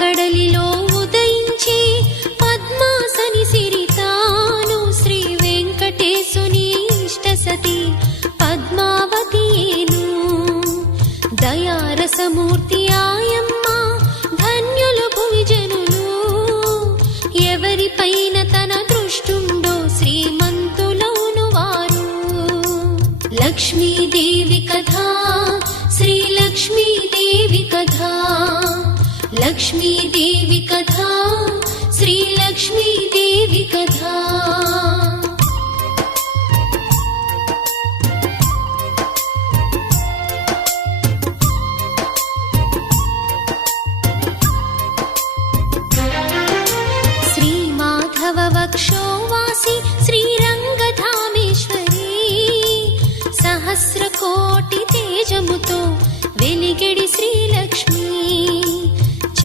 కడలిలో ఉదయించి పద్మాసని సిరితాను శ్రీ వెంకటేశుని ఇష్టసతి పద్మావతియేను. దయారసమూర్తి ఆయమ్మ ధన్యులు భువిజనులు, ఎవరిపైన తన దృష్టుండో శ్రీమంతులౌను వారు. లక్ష్మీదేవి కథా శ్రీ లక్ష్మీదేవి కథా, లక్ష్మీదేవి కథా శ్రీ లక్ష్మీదేవి కథా. శ్రీ మాధవ వక్షోవాసి శ్రీరంగధామేశ్వరి, సహస్రకోటి తేజముతో వెలిగడి శ్రీల